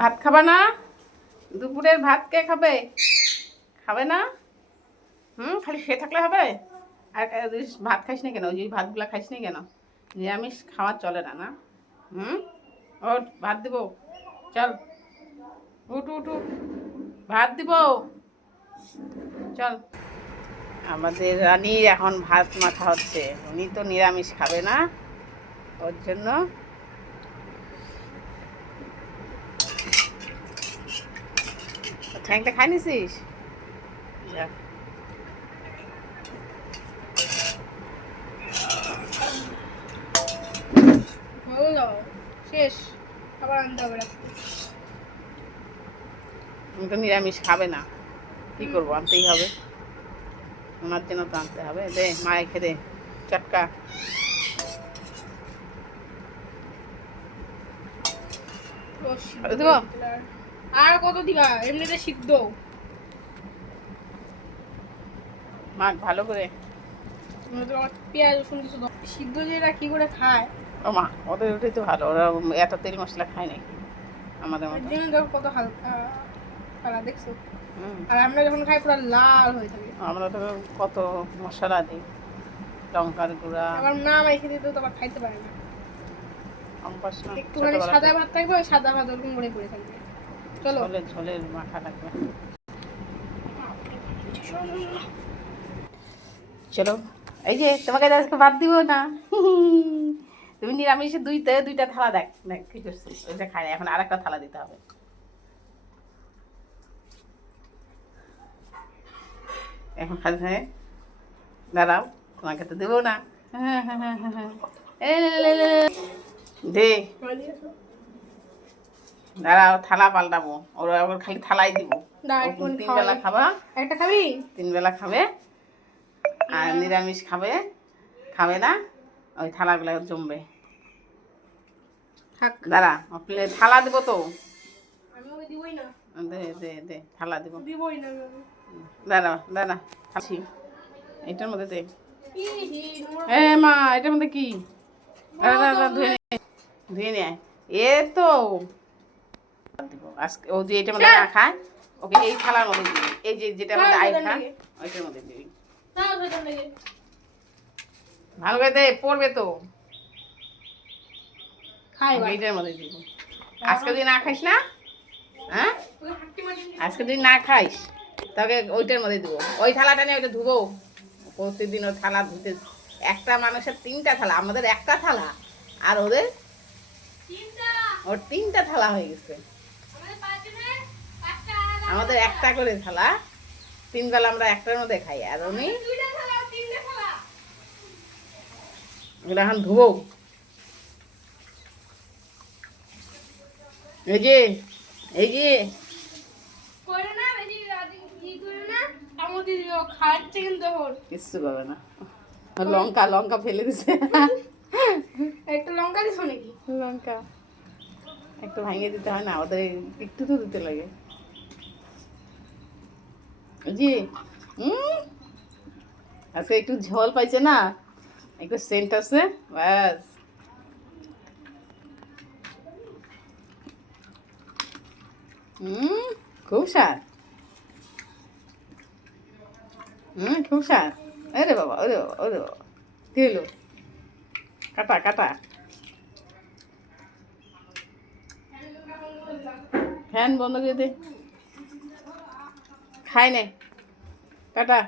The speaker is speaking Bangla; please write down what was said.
ভাত খাবা না? দুপুরের ভাত কে খাবে? খাবে না? খালি শুয়ে থাকলে হবে? আর ভাত খাইস না কেন? ওই যে ভাতগুলা খাইস না কেন? নিরামিষ খাওয়া চলে না, না? ওঠ, ভাত দিব। চল, উঠ উঠ উঠ, ভাত দিব। চল। আমাদের রানী এখন ভাত মাখা হচ্ছে। উনি তো নিরামিষ খাবে না, ওর জন্য ঠ্যাংটা খাই নিছিস? যা। শেষ, আবার আনতে হবে। উনি তো নিরামিষ খাবে না, কি করবো, আনতেই হবে। ওনার জন্য তো আনতে হবে। দে মায়ে খেদে চটকা। দেবো আর কত দিবা? এমনিতে সিদ্ধ মাখ ভালো করে। পেঁয়াজ রসুন কিছু সিদ্ধ যেটা কি করে খায়। ও মা, ওদের ওটাই তো ভালো, ওরা এত তেল মশলা খায় নাকি আমাদের মতো? দেখো কত হালকা কালার, দেখছো? আর আমরা যখন খাই পুরো লাল হয়ে থাকে। আমরা তো কত মশলা দিই, লঙ্কার গুঁড়া। আবার না মেখে দিতে তো আবার খাইতে পারে না। একটুখানি সাদা ভাত থাকবে, ওই সাদা ভাত ওরকম করে পড়ে থাকবে। চলো, ঝোলের মাখা লাগবে। চলো, এই যে তোমাকে আজকে ভাত দিব না। তুমি নিরামিষে দুইটা থালা দেখ কি করছিস, ওইটা খাই না, এখন আর একটা থালা দিতে হবে। এখন খালি থাকে, দাঁড়াও, তোমাকে তো দেবো না। দে, দাঁড়াও, থালা পাল্টাবো। ওরা আবার খালি থালাই দিব। 3 বেলা খাবা, একটা খাবি? 3 বেলা খাবে, আর নিরামিষ খাবে না, ওই থালাগুলো জমবে। দাঁড়া, থালা দিব তো। দে দে দে, থালা দিব। দাঁড়া খাচ্ছি। এটার মধ্যে দে। মা, এটার মধ্যে কি? ধুয়ে নে। এ তো আজকে ও যে এটার মধ্যে না খায়, ওকে এই থালার মধ্যে দিবি। এই যে যেটার মধ্যে আই খা, ওইটার মধ্যে দিবি। ভালো করে দে, পড়বে তো। এইটার মধ্যে দিবি। আজকে যদি না খাইস না, হ্যাঁ, আজকে যদি না খাইস, তবে ওইটার মধ্যে দিব। ওই থালাটা নিয়ে ওইটা ধুবো। প্রতিদিন ওই থালা ধুতে, একটা মানুষের 3টা থালা, আমাদের একটা থালা, আর ওর 3টা থালা হয়ে গেছে। আমাদের একটা করে থালা, 3 বেলা আমরা একটার মধ্যে খাই, আর উনি ওগুলো এখন ধুবো। এই যে কিচ্ছু করবে না। লঙ্কা ফেলে দিছে। একটা লঙ্কা দিছো নাকি? লঙ্কা একটু ভাঙিয়ে দিতে হয় না, ওদের একটু তো দিতে লাগে। জি, আজকে একটু ঝোল পাইছে না, একটু সেন্ট আছে, ব্যাস। খুব স্বাদ। খুব স্বাদ। আরে বাবা, ওরে বাবা, ওরে বাবা, কি হলো? কাটা ফ্যান বন্ধ করে দে। খাই নে, কাটা।